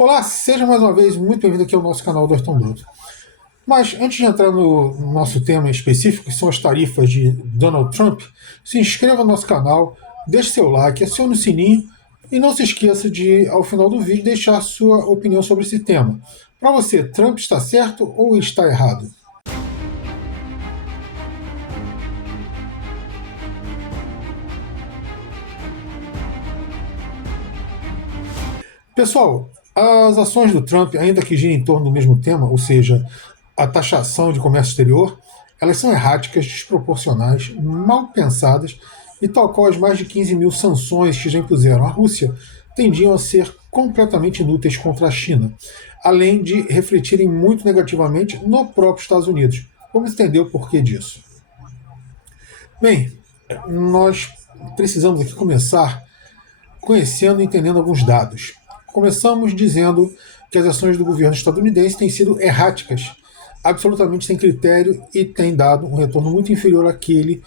Olá, seja mais uma vez muito bem-vindo aqui ao nosso canal do Hortão Bruto. Mas antes de entrar no nosso tema específico, que são as tarifas de Donald Trump, se inscreva no nosso canal, deixe seu like, acione o sininho e não se esqueça de, ao final do vídeo, deixar sua opinião sobre esse tema. Para você, Trump está certo ou está errado? Pessoal, as ações do Trump, ainda que girem em torno do mesmo tema, ou seja, a taxação de comércio exterior, elas são erráticas, desproporcionais, mal pensadas e, tal qual as mais de 15 mil sanções que já impuseram à Rússia, tendiam a ser completamente inúteis contra a China, além de refletirem muito negativamente no próprio Estados Unidos. Vamos entender o porquê disso. Bem, nós precisamos aqui começar conhecendo e entendendo alguns dados. Começamos dizendo que as ações do governo estadunidense têm sido erráticas, absolutamente sem critério e têm dado um retorno muito inferior àquele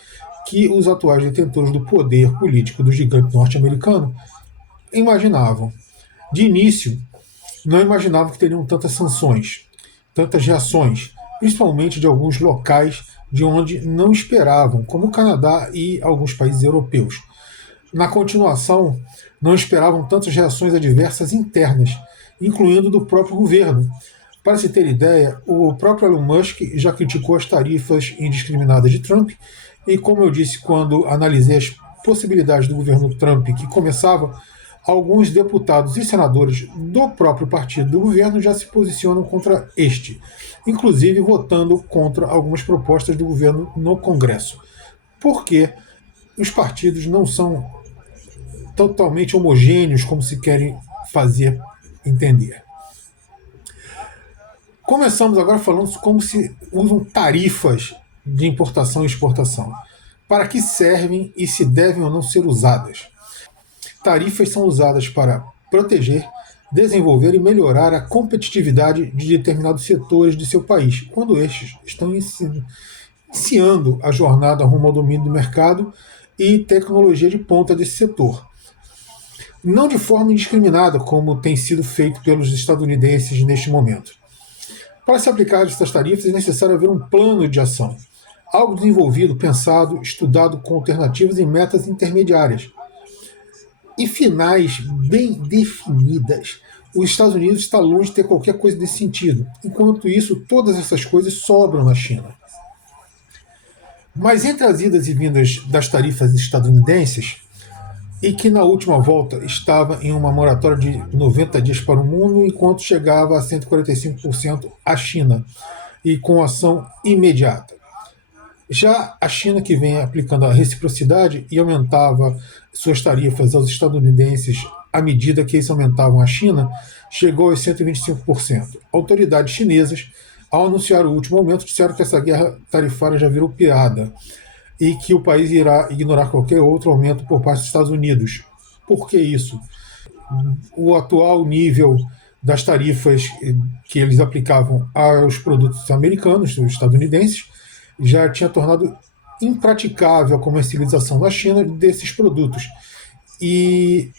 que os atuais detentores do poder político do gigante norte-americano imaginavam. De início, não imaginavam que teriam tantas sanções, tantas reações, principalmente de alguns locais de onde não esperavam, como o Canadá e alguns países europeus. Na continuação, não esperavam tantas reações adversas internas, incluindo do próprio governo. Para se ter ideia, o próprio Elon Musk já criticou as tarifas indiscriminadas de Trump, e como eu disse quando analisei as possibilidades do governo Trump que começava, alguns deputados e senadores do próprio partido do governo já se posicionam contra este, inclusive votando contra algumas propostas do governo no Congresso. Porque os partidos não são totalmente homogêneos, como se querem fazer entender. Começamos agora falando como se usam tarifas de importação e exportação. Para que servem e se devem ou não ser usadas? Tarifas são usadas para proteger, desenvolver e melhorar a competitividade de determinados setores de seu país, quando estes estão iniciando a jornada rumo ao domínio do mercado e tecnologia de ponta desse setor. Não de forma indiscriminada, como tem sido feito pelos estadunidenses neste momento. Para se aplicar essas tarifas é necessário haver um plano de ação, algo desenvolvido, pensado, estudado com alternativas e metas intermediárias e finais bem definidas. Os Estados Unidos está longe de ter qualquer coisa desse sentido. Enquanto isso, todas essas coisas sobram na China. Mas entre as idas e vindas das tarifas estadunidenses, e que na última volta estava em uma moratória de 90 dias para o mundo, enquanto chegava a 145% a China, e com ação imediata. Já a China, que vem aplicando a reciprocidade e aumentava suas tarifas aos estadunidenses à medida que eles aumentavam a China, chegou aos 125%. Autoridades chinesas, ao anunciar o último aumento, disseram que essa guerra tarifária já virou piada e que o país irá ignorar qualquer outro aumento por parte dos Estados Unidos. Por que isso? O atual nível das tarifas que eles aplicavam aos produtos americanos, os estadunidenses, já tinha tornado impraticável a comercialização na China desses produtos e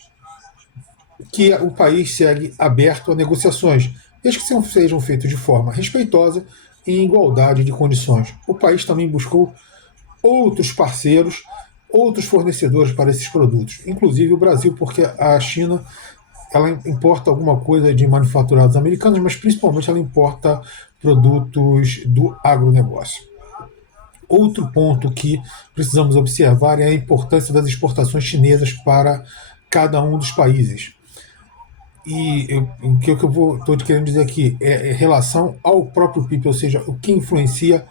que o país segue aberto a negociações, desde que sejam feitas de forma respeitosa e em igualdade de condições. O país também buscou outros parceiros, outros fornecedores para esses produtos, inclusive o Brasil, porque a China ela importa alguma coisa de manufaturados americanos, mas principalmente ela importa produtos do agronegócio. Outro ponto que precisamos observar é a importância das exportações chinesas para cada um dos países. E o que eu estou querendo dizer aqui é relação ao próprio PIB, ou seja, o que influencia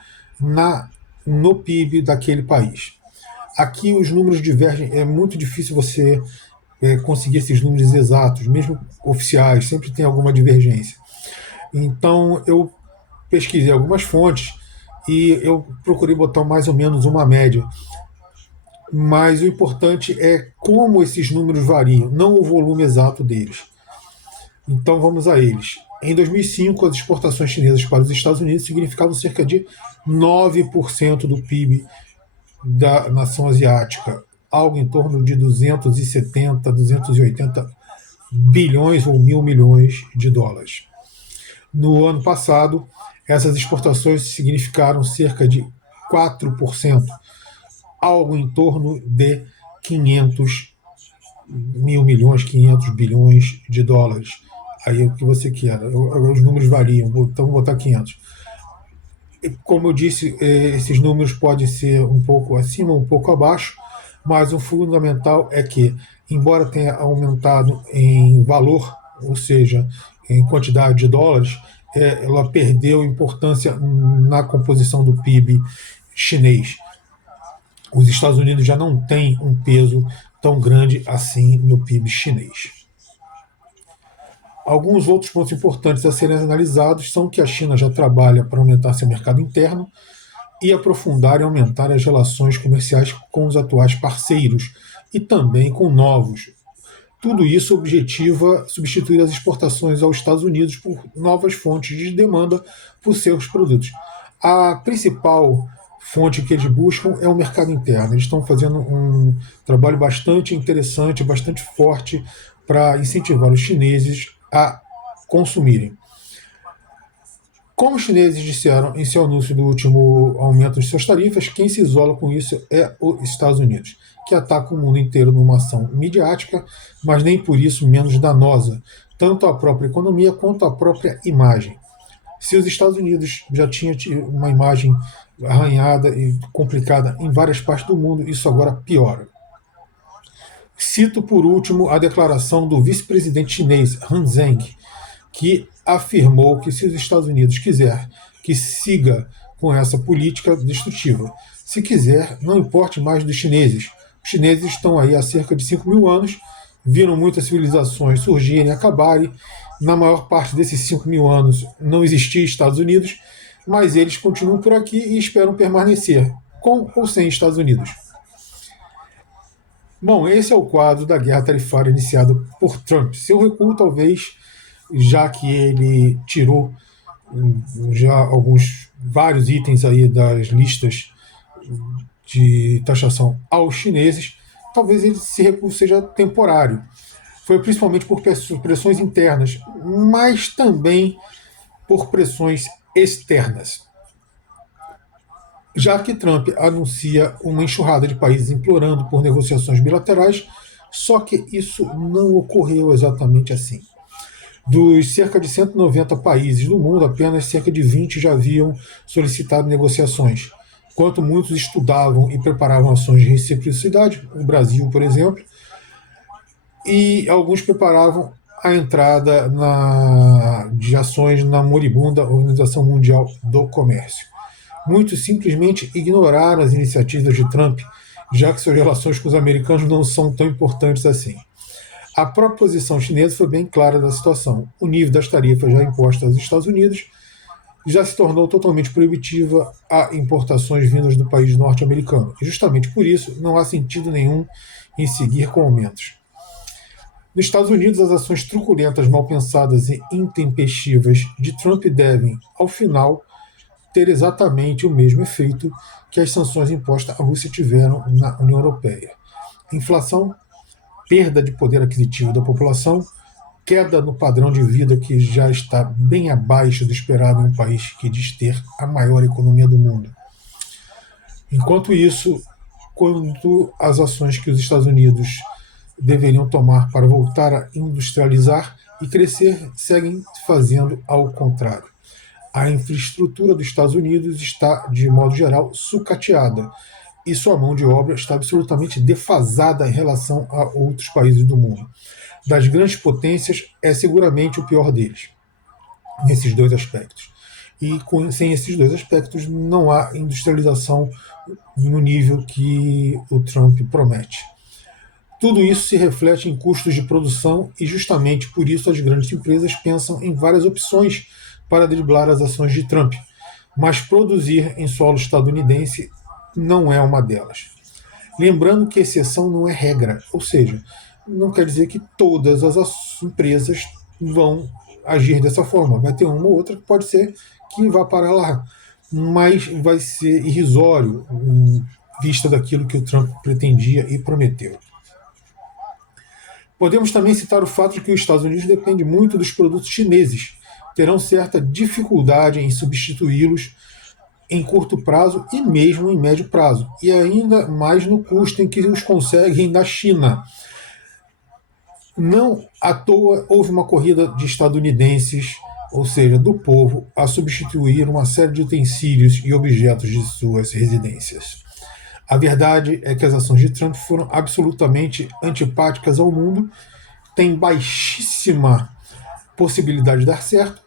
no PIB daquele país. Aqui os números divergem, é muito difícil você conseguir esses números exatos, mesmo oficiais, sempre tem alguma divergência. Então eu pesquisei algumas fontes e eu procurei botar mais ou menos uma média. Mas o importante é como esses números variam, não o volume exato deles. Então vamos a eles. Em 2005, as exportações chinesas para os Estados Unidos significavam cerca de 9% do PIB da nação asiática, algo em torno de 270, 280 bilhões ou mil milhões de dólares. No ano passado, essas exportações significaram cerca de 4%, algo em torno de 500 mil milhões, 500 bilhões de dólares. Aí é o que você quer. Os números variam, então vou botar 500. Como eu disse, esses números podem ser um pouco acima, um pouco abaixo, mas o fundamental é que, embora tenha aumentado em valor, ou seja, em quantidade de dólares, ela perdeu importância na composição do PIB chinês. Os Estados Unidos já não têm um peso tão grande assim no PIB chinês. Alguns outros pontos importantes a serem analisados são que a China já trabalha para aumentar seu mercado interno e aprofundar e aumentar as relações comerciais com os atuais parceiros e também com novos. Tudo isso objetiva substituir as exportações aos Estados Unidos por novas fontes de demanda por seus produtos. A principal fonte que eles buscam é o mercado interno. Eles estão fazendo um trabalho bastante interessante, bastante forte para incentivar os chineses a consumirem. Como os chineses disseram em seu anúncio do último aumento de suas tarifas, quem se isola com isso é os Estados Unidos, que ataca o mundo inteiro numa ação midiática, mas nem por isso menos danosa, tanto à própria economia quanto à própria imagem. Se os Estados Unidos já tinham uma imagem arranhada e complicada em várias partes do mundo, isso agora piora. Cito por último a declaração do vice-presidente chinês Han Zheng, que afirmou que se os Estados Unidos quiser que siga com essa política destrutiva, se quiser, não importe mais dos chineses. Os chineses estão aí há cerca de 5 mil anos, viram muitas civilizações surgirem e acabarem. Na maior parte desses 5 mil anos não existia Estados Unidos, mas eles continuam por aqui e esperam permanecer, com ou sem Estados Unidos. Bom, esse é o quadro da guerra tarifária iniciada por Trump. Seu recuo, talvez, já que ele tirou já vários itens aí das listas de taxação aos chineses, talvez esse recuo seja temporário. Foi principalmente por pressões internas, mas também por pressões externas. Já que Trump anuncia uma enxurrada de países implorando por negociações bilaterais, só que isso não ocorreu exatamente assim. Dos cerca de 190 países do mundo, apenas cerca de 20 já haviam solicitado negociações, enquanto muitos estudavam e preparavam ações de reciprocidade, o Brasil, por exemplo, e alguns preparavam a entrada de ações na moribunda Organização Mundial do Comércio. Muitos simplesmente ignoraram as iniciativas de Trump, já que suas relações com os americanos não são tão importantes assim. A própria posição chinesa foi bem clara da situação. O nível das tarifas já impostas aos Estados Unidos já se tornou totalmente proibitiva a importações vindas do país norte-americano. E justamente por isso não há sentido nenhum em seguir com aumentos. Nos Estados Unidos, as ações truculentas, mal pensadas e intempestivas de Trump devem, ao final, ter exatamente o mesmo efeito que as sanções impostas à Rússia tiveram na União Europeia. Inflação, perda de poder aquisitivo da população, queda no padrão de vida que já está bem abaixo do esperado em um país que diz ter a maior economia do mundo. Enquanto isso, quanto às ações que os Estados Unidos deveriam tomar para voltar a industrializar e crescer, seguem fazendo ao contrário. A infraestrutura dos Estados Unidos está, de modo geral, sucateada e sua mão de obra está absolutamente defasada em relação a outros países do mundo. Das grandes potências, é seguramente o pior deles, nesses dois aspectos. E sem esses dois aspectos, não há industrialização no nível que o Trump promete. Tudo isso se reflete em custos de produção e justamente por isso as grandes empresas pensam em várias opções para driblar as ações de Trump, mas produzir em solo estadunidense não é uma delas. Lembrando que exceção não é regra, ou seja, não quer dizer que todas as empresas vão agir dessa forma. Vai ter uma ou outra que pode ser que vá para lá, mas vai ser irrisório em vista daquilo que o Trump pretendia e prometeu. Podemos também citar o fato de que os Estados Unidos dependem muito dos produtos chineses, terão certa dificuldade em substituí-los em curto prazo e mesmo em médio prazo, e ainda mais no custo em que os conseguem na China. Não à toa houve uma corrida de estadunidenses, ou seja, do povo, a substituir uma série de utensílios e objetos de suas residências. A verdade é que as ações de Trump foram absolutamente antipáticas ao mundo, têm baixíssima possibilidade de dar certo,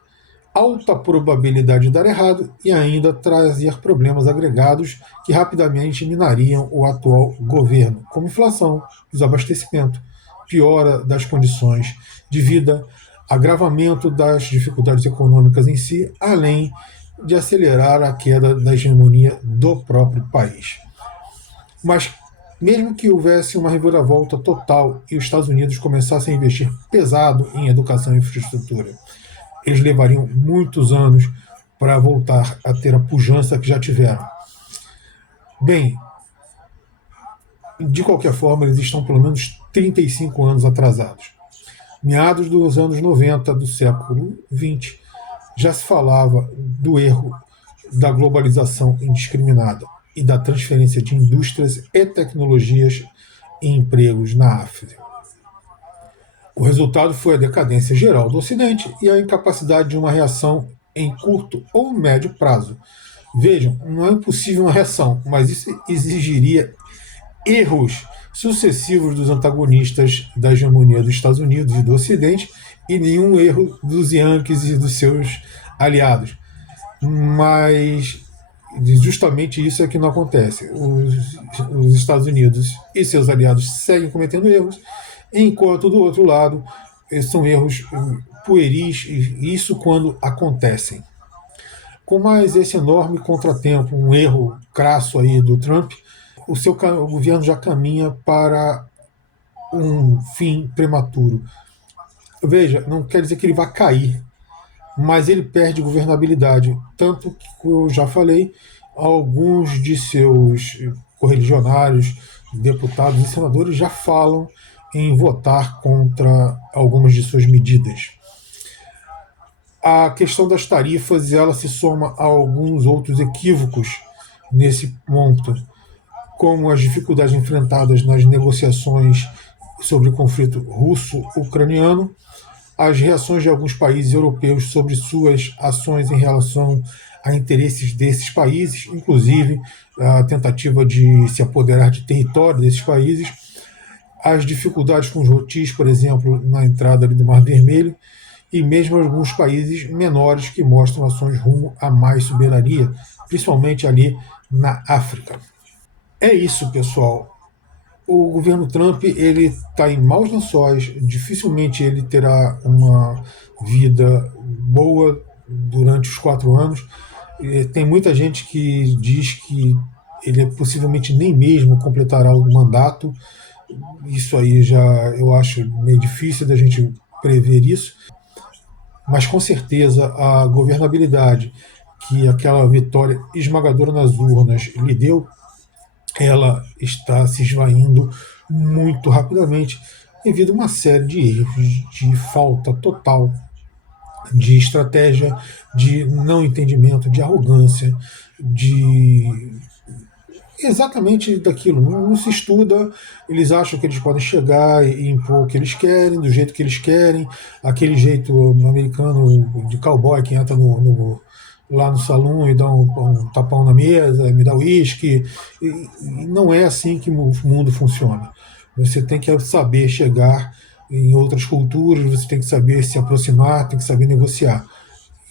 alta probabilidade de dar errado e ainda trazer problemas agregados que rapidamente minariam o atual governo, como inflação, desabastecimento, piora das condições de vida, agravamento das dificuldades econômicas em si, além de acelerar a queda da hegemonia do próprio país. Mas, mesmo que houvesse uma reviravolta total e os Estados Unidos começassem a investir pesado em educação e infraestrutura, eles levariam muitos anos para voltar a ter a pujança que já tiveram. Bem, de qualquer forma, eles estão pelo menos 35 anos atrasados. Meados dos anos 90 do século XX, já se falava do erro da globalização indiscriminada e da transferência de indústrias e tecnologias e empregos na África. O resultado foi a decadência geral do Ocidente e a incapacidade de uma reação em curto ou médio prazo. Vejam, não é impossível uma reação, mas isso exigiria erros sucessivos dos antagonistas da hegemonia dos Estados Unidos e do Ocidente e nenhum erro dos Yankees e dos seus aliados. Mas justamente isso é que não acontece. Os Estados Unidos e seus aliados seguem cometendo erros, enquanto do outro lado são erros pueris, e isso quando acontecem. Com mais esse enorme contratempo, um erro crasso aí do Trump, o seu governo já caminha para um fim prematuro. Veja, não quer dizer que ele vai cair, mas ele perde governabilidade. Tanto que, como eu já falei, alguns de seus correligionários, deputados e senadores já falam em votar contra algumas de suas medidas. A questão das tarifas ela se soma a alguns outros equívocos nesse ponto, como as dificuldades enfrentadas nas negociações sobre o conflito russo-ucraniano, as reações de alguns países europeus sobre suas ações em relação a interesses desses países, inclusive a tentativa de se apoderar de território desses países, as dificuldades com os rotis, por exemplo, na entrada do Mar Vermelho, e mesmo alguns países menores que mostram ações rumo a mais soberania, principalmente ali na África. É isso, pessoal. O governo Trump ele está em maus lençóis, dificilmente ele terá uma vida boa durante os 4 anos. Tem muita gente que diz que ele possivelmente nem mesmo completará o mandato. Isso aí já eu acho meio difícil da gente prever isso, mas com certeza a governabilidade que aquela vitória esmagadora nas urnas lhe deu, ela está se esvaindo muito rapidamente devido a uma série de erros, de falta total de estratégia, de não entendimento, de arrogância, de exatamente daquilo. Não se estuda, eles acham que eles podem chegar e impor o que eles querem, do jeito que eles querem, aquele jeito americano de cowboy que entra lá no salão e dá um tapão na mesa, me dá uísque. E não é assim que o mundo funciona. Você tem que saber chegar em outras culturas, você tem que saber se aproximar, tem que saber negociar.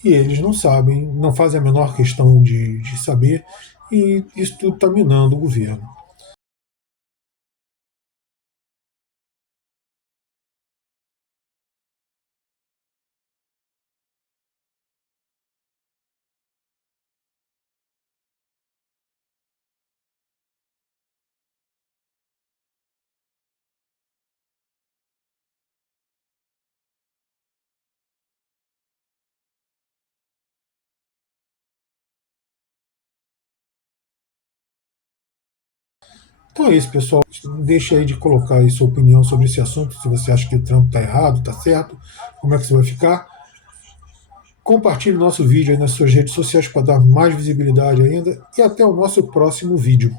E eles não sabem, não fazem a menor questão de saber, e isso tudo está minando o governo. Então é isso, pessoal. Deixa aí de colocar aí sua opinião sobre esse assunto, se você acha que o Trump está errado, está certo, como é que você vai ficar. Compartilhe nosso vídeo aí nas suas redes sociais para dar mais visibilidade ainda e até o nosso próximo vídeo.